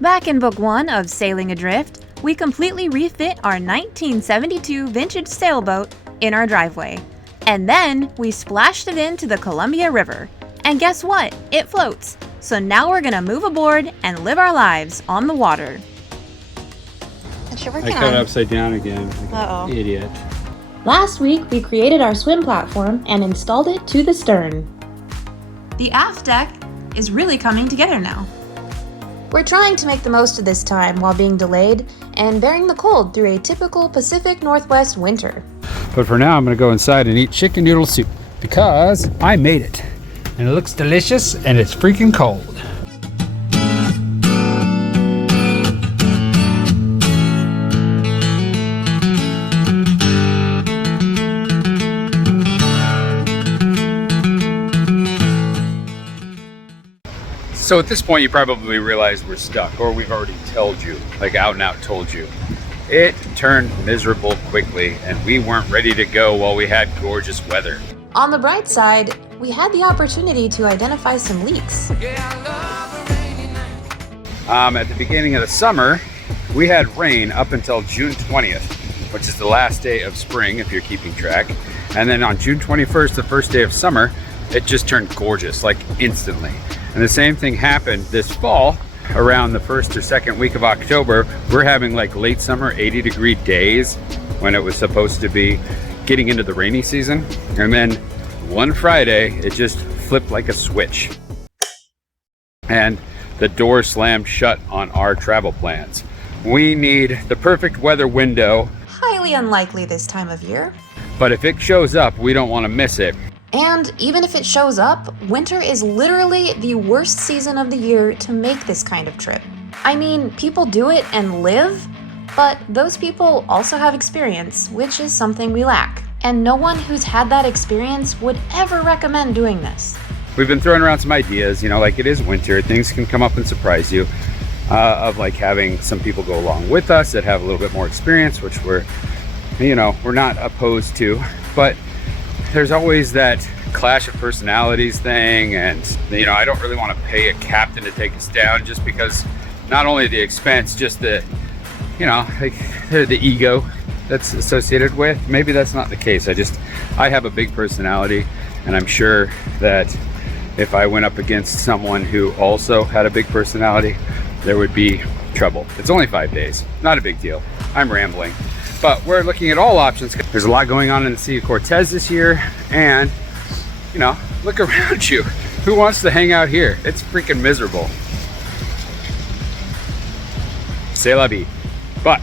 Back in Book 1 of Sailing Adrift, we completely refit our 1972 vintage sailboat in our driveway. And then we splashed it into the Columbia River. And guess what? It floats. So now we're gonna move aboard and live our lives on the water. What you working I cut it upside down again. Like an idiot. Last week, we created our swim platform and installed it to the stern. The aft deck is really coming together now. We're trying to make the most of this time while being delayed and bearing the cold through a typical Pacific Northwest winter. But for now, I'm gonna go inside and eat chicken noodle soup because I made it. And it looks delicious and it's freaking cold. So at this point, you probably realize we're stuck, or we've already told you, like out and out told you. It turned miserable quickly, and we weren't ready to go while we had gorgeous weather. On the bright side, we had the opportunity to identify some leaks. At the beginning of the summer, we had rain up until June 20th, which is the last day of spring, if you're keeping track. And then on June 21st, the first day of summer, it just turned gorgeous, like instantly. And the same thing happened this fall, around the first or second week of October. We're having like late summer 80-degree days when it was supposed to be getting into the rainy season. And then one Friday, it just flipped like a switch. And the door slammed shut on our travel plans. We need the perfect weather window. Highly unlikely this time of year. But if it shows up, we don't want to miss it. And even if it shows up, winter is literally the worst season of the year to make this kind of trip. I mean, people do it and live, but those people also have experience, which is something we lack. And no one who's had that experience would ever recommend doing this. We've been throwing around some ideas, like it is winter, things can come up and surprise you, of like having some people go along with us that have a little bit more experience, which we're not opposed to, but there's always that clash of personalities thing, and I don't really want to pay a captain to take us down just because not only the expense, just the the ego that's associated with. Maybe that's not the case. I have a big personality, and I'm sure that if I went up against someone who also had a big personality, there would be trouble. It's only 5 days, not a big deal. I'm rambling. But we're looking at all options. There's a lot going on in the Sea of Cortez this year, and look around you. Who wants to hang out here? It's freaking miserable. C'est la vie. But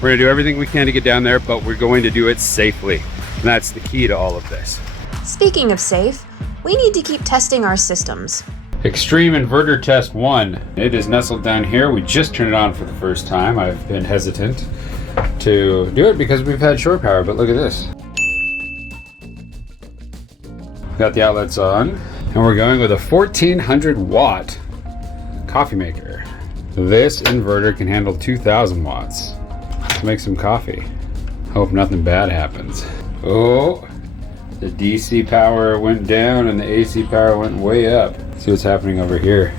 we're gonna do everything we can to get down there, but we're going to do it safely. And that's the key to all of this. Speaking of safe, we need to keep testing our systems. Extreme inverter test 1. It is nestled down here. We just turned it on for the first time. I've been hesitant to do it because we've had shore power, but look at this. Got the outlets on, and we're going with a 1400 watt coffee maker. This inverter can handle 2000 watts. Let's make some coffee. Hope nothing bad happens. Oh, the DC power went down and the AC power went way up. See what's happening over here.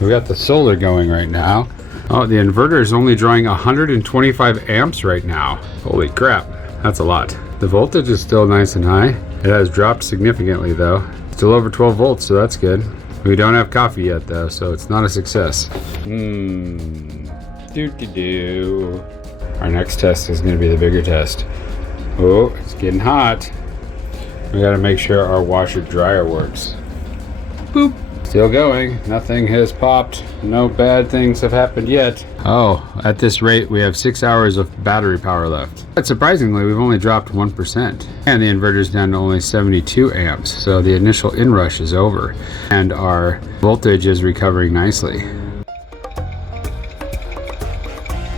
We got the solar going right now. Oh, the inverter is only drawing 125 amps right now. Holy crap, that's a lot. The voltage is still nice and high. It has dropped significantly though. Still over 12 volts, so that's good. We don't have coffee yet though, so it's not a success. Doo-doo-doo. Our next test is gonna be the bigger test. Oh, it's getting hot. We gotta make sure our washer dryer works. Boop. Still going. Nothing has popped. No bad things have happened yet. Oh, at this rate, we have 6 hours of battery power left. But surprisingly, we've only dropped 1%. And the inverter's down to only 72 amps. So the initial inrush is over. And our voltage is recovering nicely.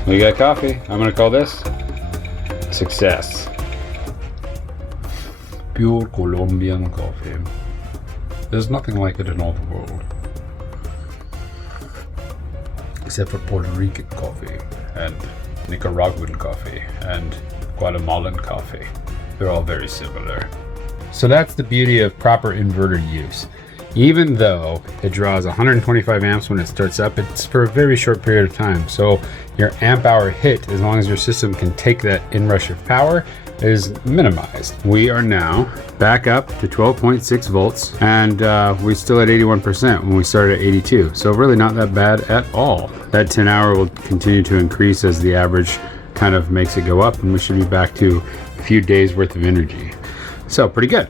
We got coffee. I'm gonna call this success. Pure Colombian coffee. There's nothing like it in all the world. Except for Puerto Rican coffee, and Nicaraguan coffee, and Guatemalan coffee. They're all very similar. So that's the beauty of proper inverter use. Even though it draws 125 amps when it starts up, it's for a very short period of time. So your amp hour hit, as long as your system can take that inrush of power, is minimized. We are now back up to 12.6 volts, and we're still at 81% when we started at 82. So really not that bad at all. That 10 hour will continue to increase as the average kind of makes it go up, and we should be back to a few days worth of energy. So pretty good.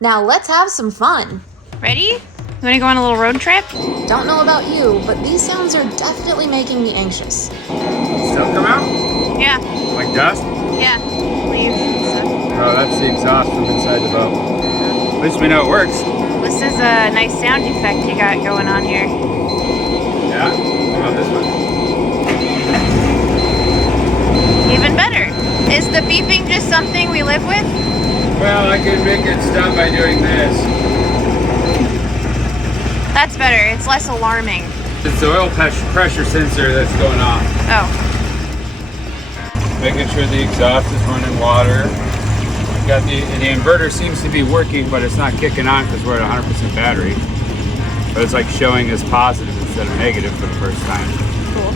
Now let's have some fun. Ready? You want to go on a little road trip? Don't know about you, but these sounds are definitely making me anxious. Stuff come out? Yeah. Like dust? Yeah. Leaves and stuff. Oh, that's the exhaust from inside the boat. At least we know it works. This is a nice sound effect you got going on here. Yeah? How about this one? Even better. Is the beeping just something we live with? Well, I could make it stop by doing this. That's better. It's less alarming. It's the oil pressure sensor that's going off. Oh. Making sure the exhaust is running water. We've got the inverter seems to be working, but it's not kicking on because we're at 100% battery. But it's like showing as positive instead of negative for the first time. Cool.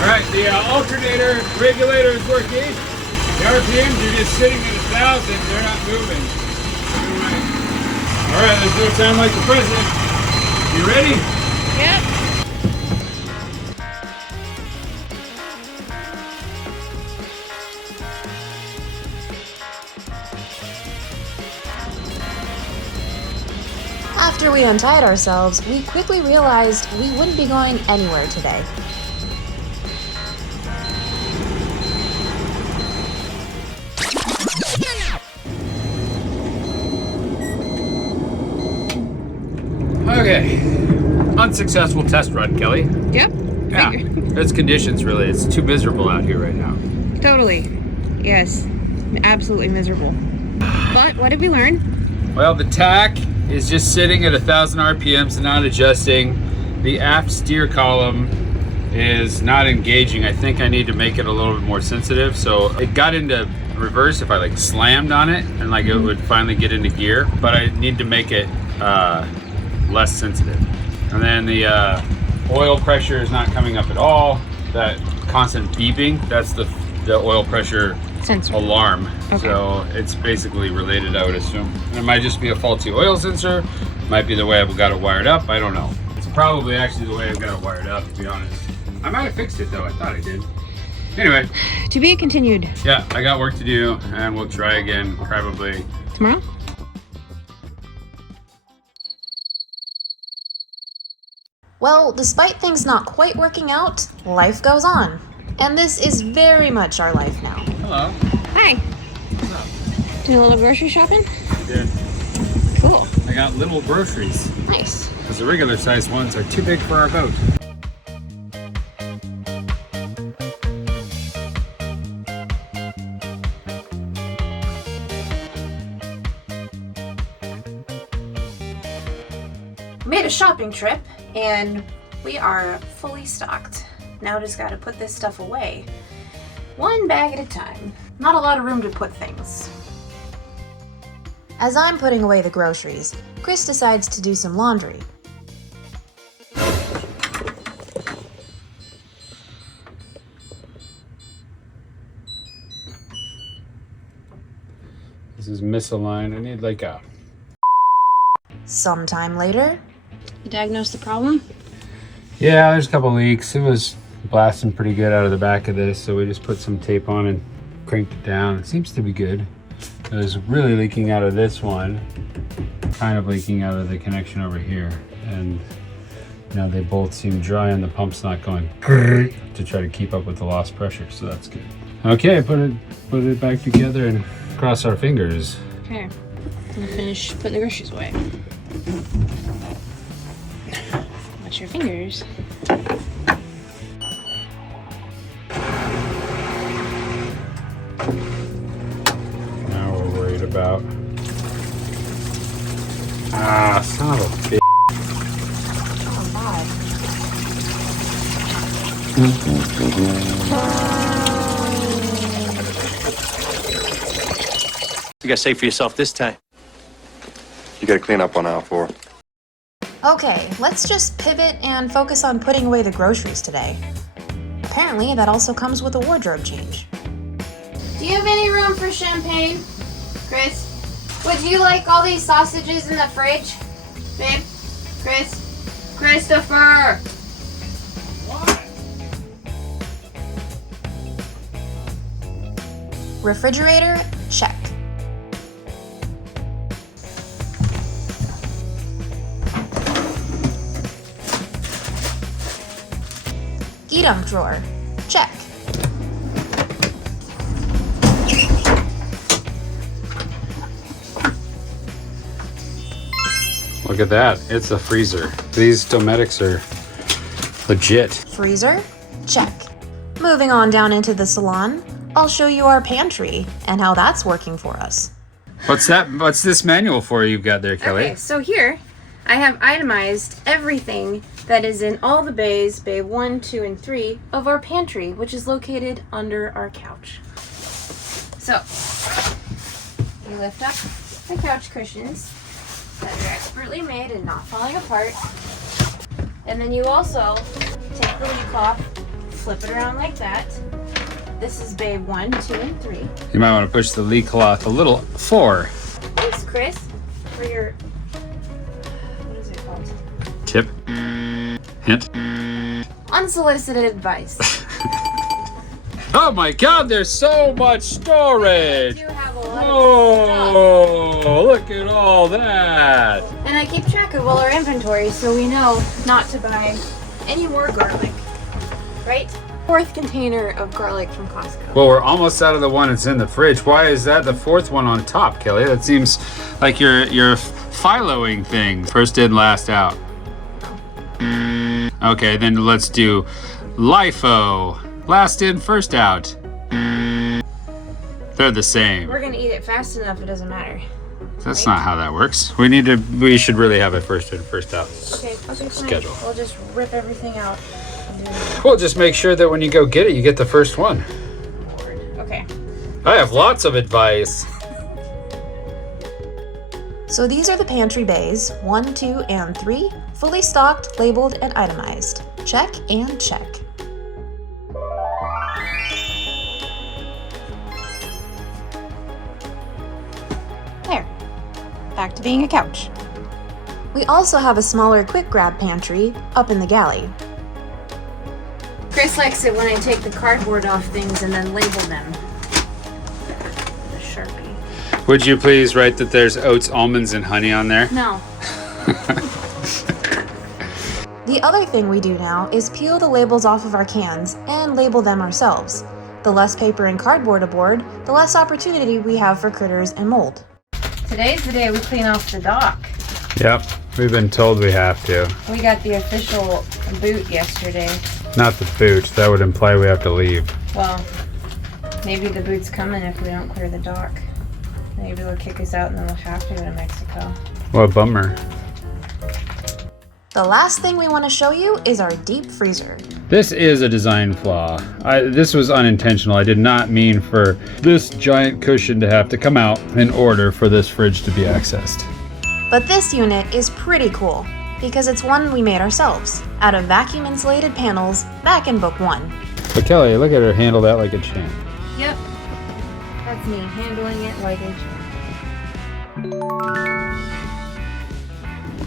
All right, the alternator regulator is working. The RPMs are just sitting at 1,000. They're not moving. All right, there's no sound like the president. You ready? Yep. After we untied ourselves, we quickly realized we wouldn't be going anywhere today. Okay. Unsuccessful test run, Kelly. Yep. Yeah. It's conditions, really. It's too miserable out here right now. Totally. Yes. Absolutely miserable. But what did we learn? Well, the tack is just sitting at 1,000 RPMs and not adjusting. The aft steer column is not engaging. I think I need to make it a little bit more sensitive. So it got into reverse if I like slammed on it, and like it would finally get into gear. But I need to make it less sensitive. And then the oil pressure is not coming up at all. That constant beeping, that's the oil pressure Sensor. alarm. Okay. So it's basically related, I would assume. And it might just be a faulty oil sensor. Might be the way I've got it wired up. I don't know. It's probably actually the way I've got it wired up, to be honest. I might have fixed it though. I thought I did. Anyway. To be continued. Yeah, I got work to do, and we'll try again probably Tomorrow? Well, despite things not quite working out, life goes on. And this is very much our life now. Hello. Hi. What's up? Doing a little grocery shopping? I did. Cool. I got little groceries Nice. because the regular sized ones are too big for our boat. Made a shopping trip, and we are fully stocked. Now just gotta put this stuff away. One bag at a time. Not a lot of room to put things. As I'm putting away the groceries, Chris decides to do some laundry. This is misaligned. I need like a... Sometime later, You diagnosed the problem? Yeah, there's a couple leaks. It was blasting pretty good out of the back of this, so we just put some tape on and cranked it down. It seems to be good. It was really leaking out of this one, kind of leaking out of the connection over here, and now they both seem dry and the pump's not going to try to keep up with the lost pressure, so that's good. Okay, put it back together and cross our fingers. Okay. I'm gonna finish putting the groceries away. Watch your fingers. Now we're worried about... Ah, son of a bitch. oh You gotta save for yourself this time. You gotta clean up on aisle 4. Okay, let's just pivot and focus on putting away the groceries today. Apparently, that also comes with a wardrobe change. Do you have any room for champagne, Chris? Would you like all these sausages in the fridge? Babe? Christopher! Refrigerator, check. Heat dump drawer, check. Look at that. It's a freezer. These domestics are legit. Freezer, check. Moving on down into the salon, I'll show you our pantry and how that's working for us. What's that? What's this manual for you've got there, Kelly? Okay, so here I have itemized everything that is in all the bays, bay 1, 2, and 3 of our pantry, which is located under our couch. So, you lift up the couch cushions that are expertly made and not falling apart. And then you also take the lead cloth, flip it around like that. This is bay 1, 2, and 3. You might want to push the lead cloth a little forward. Thanks, Chris, for your, what is it called? Tip. Hint. Unsolicited advice. Oh my God, there's so much storage. You have a lot of Oh, look at all that. stuff. And I keep track of all our inventory so we know not to buy any more garlic. Right? 4th container of garlic from Costco. Well, we're almost out of the one that's in the fridge. Why is that the 4th one on top, Kelly? That seems like you're filoing things. First in, last out. Okay, then let's do LIFO. Last in, first out. They're the same. We're gonna eat it fast enough it doesn't matter. That's not how that works. We should really have a first in, first out Okay, fine. schedule. We'll just rip everything out. We'll just make sure that when you go get it, you get the first one. Okay. I have lots of advice. So these are the pantry bays, 1, 2, and 3, fully stocked, labeled, and itemized. Check and check. There. Back to being a couch. We also have a smaller quick grab pantry up in the galley. Chris likes it when I take the cardboard off things and then label them. The Sharpie. Would you please write that there's oats, almonds, and honey on there? No. The other thing we do now is peel the labels off of our cans and label them ourselves. The less paper and cardboard aboard, the less opportunity we have for critters and mold. Today's the day we clean off the dock. Yep, we've been told we have to. We got the official boot yesterday. Not the boot, that would imply we have to leave. Well, maybe the boot's coming if we don't clear the dock. Maybe they'll kick us out and then we'll have to go to Mexico. What a bummer. The last thing we want to show you is our deep freezer. This is a design flaw. This was unintentional. I did not mean for this giant cushion to have to come out in order for this fridge to be accessed. But this unit is pretty cool because it's one we made ourselves out of vacuum insulated panels back in book 1. But Kelly, look at her handle that like a champ. Yep. That's me handling it like a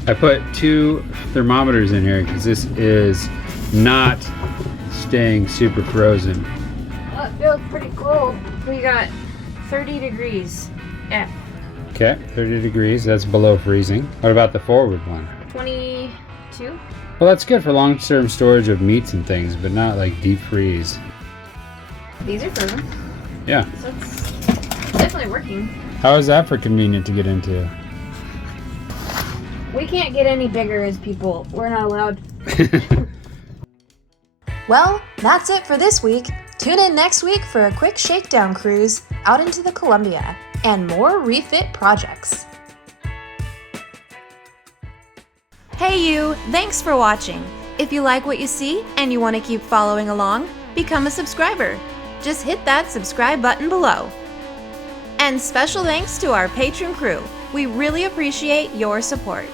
I put 2 thermometers in here because this is not staying super frozen. Well, it feels pretty cold. We got 30 degrees F. Okay, 30 degrees, that's below freezing. What about the forward one? 22. Well, that's good for long-term storage of meats and things, but not like deep freeze. These are frozen, Yeah. so it's definitely working. How is that for convenient to get into? We can't get any bigger as people. We're not allowed. Well, that's it for this week. Tune in next week for a quick shakedown cruise out into the Columbia and more refit projects. Hey you, thanks for watching. If you like what you see and you want to keep following along, become a subscriber. Just hit that subscribe button below. And special thanks to our patron crew. We really appreciate your support.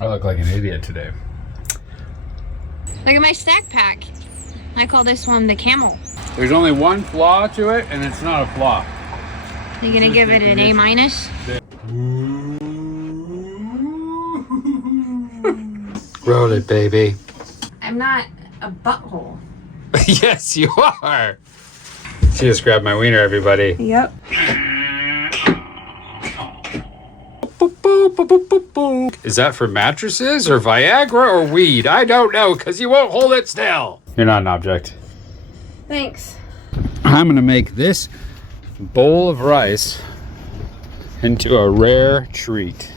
I look like an idiot today. Look at my stack pack. I call this one the camel. There's only one flaw to it, and it's not a flaw. You gonna give it an A minus? Roll it, baby. I'm not a butthole. Yes, you are. She just grabbed my wiener, everybody. Yep. Is that for mattresses or Viagra or weed? I don't know, because you won't hold it still. You're not an object. Thanks. I'm going to make this bowl of rice into a rare treat.